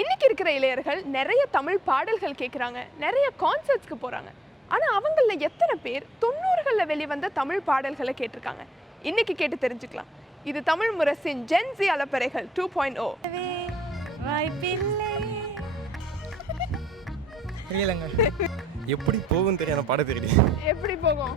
இன்னைக்கு இருக்கிற இளையர்கள் நிறைய தமிழ் பாடல்கள் கேட்குறாங்க, நிறைய கான்சர்ட்ஸ்க்கு போகிறாங்க. ஆனால் அவங்களில் எத்தனை பேர் 90களில் வெளிவந்த தமிழ் பாடல்களை கேட்டிருக்காங்க? இன்னைக்கு கேட்டு தெரிஞ்சுக்கலாம். இது தமிழ் முரசின் ஜென்சி அலப்பறைகள் 2.0. எப்படி போகும் தெரியாத பாட தெரியல. எப்படி போகும்?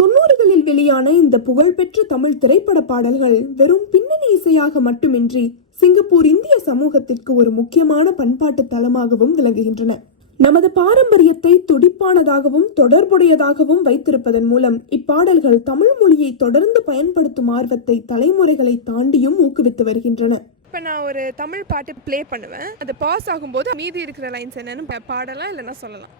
90களில் வெளியான இந்த புகழ்பெற்ற தமிழ் திரைப்பட பாடல்கள் வெறும் பின்னணி இசையாக மட்டுமின்றி சிங்கப்பூர் இந்திய சமூகத்திற்கு ஒரு முக்கியமான பண்பாட்டு தளமாகவும் விளங்குகின்றன. நமது பாரம்பரியத்தை துடிப்பானதாகவும் தொடர்புடையதாகவும் வைத்திருப்பதன் மூலம் இப்பாடல்கள் தமிழ் மொழியை தொடர்ந்து பயன்படுத்தும் ஆர்வத்தை தலைமுறைகளை தாண்டியும் ஊக்குவித்து வருகின்றன. இப்போ நான் ஒரு தமிழ் பாட்டு ப்ளே பண்ணுவேன், அது பாஸ் ஆகும்போது மீதி இருக்கிற லைன்ஸ் என்னன்னு பாடலாம், இல்லைன்னா சொல்லலாம்.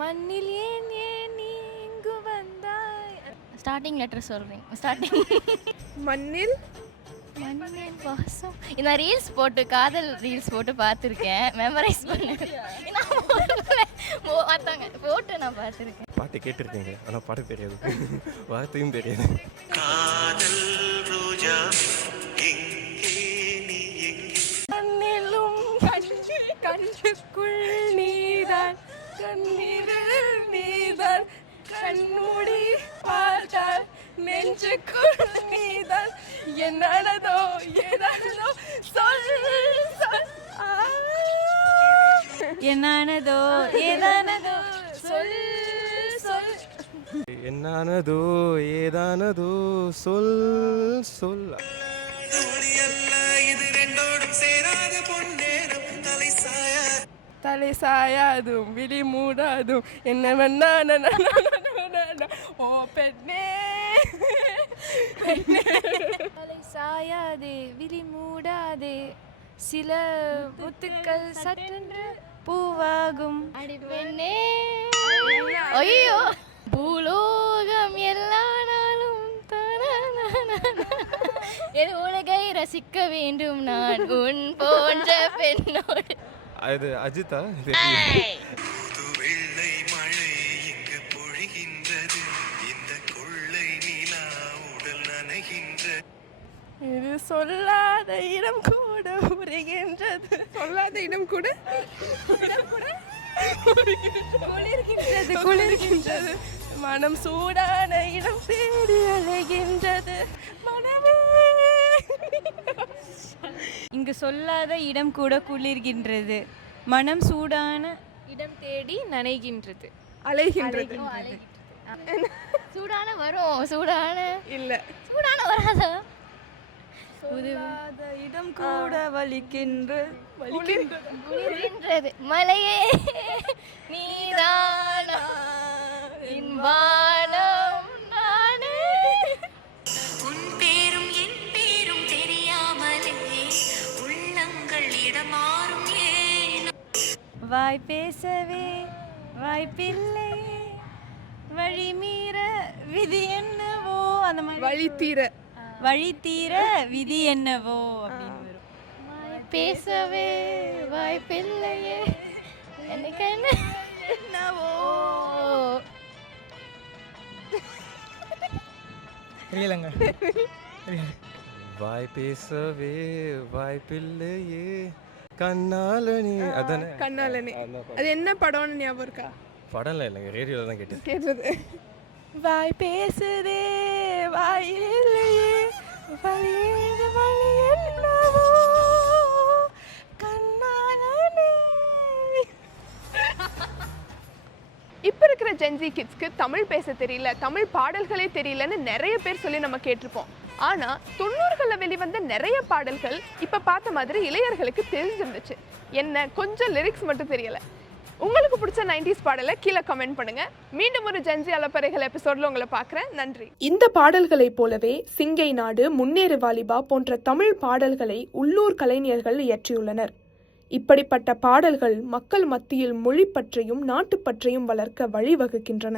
மண்ணில் ஏன் ஏன் நீ இங்கு வந்தாய். ஸ்டார்டிங் லெட்டர் சொல்றேன். ஸ்டார்டிங் மண்ணில் மண்ணில் வாசம். இந்த ரீல்ஸ் போட்டு காதல் ரீல்ஸ் போட்டு பார்த்துருக்கேன், மெமரைஸ் பண்ணேன். போட்டு நான் பார்த்துருக்கேன். பாட்டு கேட்டிருக்கீங்க, ஆனால் பாட தெரியாது, வார்த்தையும் தெரியாது. காதல் ரோஜா கண்ணிலும் கண்ணுக்குள் நீதான், கண்ணீரில் நீதான், கண்மூடி பார்த்தால் நெஞ்சுக்குள் நீதான், என்னதோ ஏதானதோ சொல் சொல், என்னதோ ஏதானதோ சொல் சொல், என்னானதோ ஏதானதோ சொல் சொல். தலை சாயாதும் விழி மூடாதும் என்ன வேணா ஓ பெண்ணே. தலை சாயாதே விழி மூடாதே, சில முத்துக்கள் சட்டென்று பூவாகும் அடி பெண்ணே. ஐயோ, பூலோகம் எல்லா நாளும் என் உலகை ரசிக்க வேண்டும் நான் உன் போன்ற பெண்ணோடு. அது அஜித்தா? வெள்ளை மழை இங்கு பொழிகின்றது, இந்த கொள்ளை நிலா உடல் நனைகின்றது. இது சொல்லாத இடம் கூட உரைகின்றது, சொல்லாத இடம் கூட குளிர்கின்றது குளிர்கின்றது, மனம் சூடான இடம் தேடி அலைகின்றது மனமே. இங்கு சொல்லாத இடம் கூட குளிர்கின்றது, மனம் சூடான இடம் தேடி நனைகின்றது, அலைகின்றது. சூடான வரும், சூடான இல்ல, சூடான வராதா? சொல்லாத இடம் கூட குளிர்கின்றது மலையே நீதானா இன்பானம் நானே. உன் பேரும் என் பேரும் தெரியாமலே உள்ளங்கள் இடமாறும் ஏன். வாய் பேசவே வாய்ப்பில்லை, வழி மீற விதி என்னவோ, அந்த மாதிரி வழி தீர வழி தீர விதி என்னவோ அப்படின்னு வரும். பேசவே வாய்ப்பில்லையே, எனக்கு என்னவோ. வாய் பேசவே வாய்ப்பில்லையே கண்ணாலனி. அதானே கண்ணாலனி. அது என்ன படம்னு ஞாபகம் இருக்கா? படம்ல இல்லைங்க, ரேடியோவில் தான் கேட்டது. கேட்டது. வாய் பேசுதே வாய் இல்லையே, வலியது வலி என்னவோ கண்ணாலனி. இப்போ இருக்கிற ஜென்சி கிட்ஸ்க்கு தமிழ் பேச தெரியல, தமிழ் பாடல்களே தெரியலன்னு நிறைய பேர் சொல்லி நம்ம கேட்டிருப்போம். ஆனால் 90களில் வெளிவந்த நிறைய பாடல்கள் இப்போ பார்த்த மாதிரி இளையர்களுக்கு தெரிஞ்சிருந்துச்சு. என்ன, கொஞ்சம் லிரிக்ஸ் மட்டும் தெரியலை. உங்களுக்கு பிடிச்ச 90s பாடலை கீழே கமெண்ட் பண்ணுங்க. மீண்டும் ஒரு ஜென்சி அலப்பறைகள் எபிசோட்ல உங்களை பார்க்குறேன். நன்றி. இந்த பாடல்களைப் போலவே சிங்கை நாடு, முன்னேறு வாலிபா போன்ற தமிழ் பாடல்களை உள்ளூர் கலைஞர்கள் இயற்றியுள்ளனர். இப்படிப்பட்ட பாடல்கள் மக்கள் மத்தியில் மொழிப்பற்றையும் நாட்டுப்பற்றையும் வளர்க்க வழிவகுக்கின்றன.